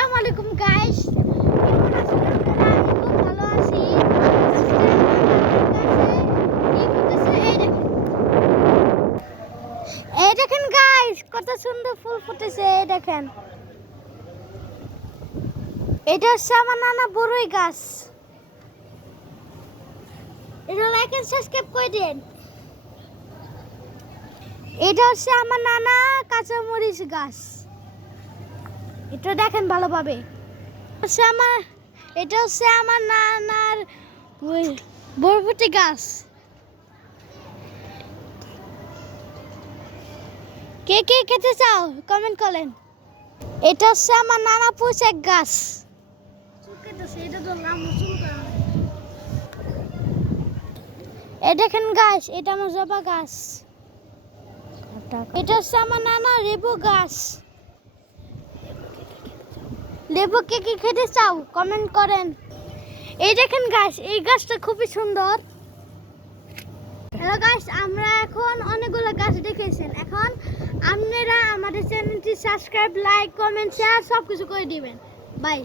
আসসালামু আলাইকুম গাইস, কেমন আছেন আপনারা? আমি খুব ভালো আছি। এই দেখেন গাইস, কত সুন্দর ফুল ফুটেছে। এই দেখেন, এটা হচ্ছে আমার নানা বড়ই গাছ। এটা লাইক এন্ড সাবস্ক্রাইব করে দিন। এটা হচ্ছে আমার নানা কাঁচামরিচ গাছ। এটা দেখেন ভালোভাবে। এটা হচ্ছে আমার নানার বরবটি গাছ। কে কে খেতে চাও কমেন্ট করেন। এটা হচ্ছে আমার নানা পুঁইশাক গাছ। এই দেখেন গাছ, এটা আমার জবা গাছ। এটা হচ্ছে আমার নানা লেবু গাছ। লেবু কে কে খেতে চাও কমেন্ট করেন। এই দেখেন গাছ, এই গাছটা খুবই সুন্দর। হ্যালো গাইস, আমরা এখন অনেকগুলো গাছ দেখেছেন। এখন আপনারা আমাদের চ্যানেলটি সাবস্ক্রাইব, লাইক, কমেন্ট, শেয়ার সব কিছু করে দিবেন। বাই।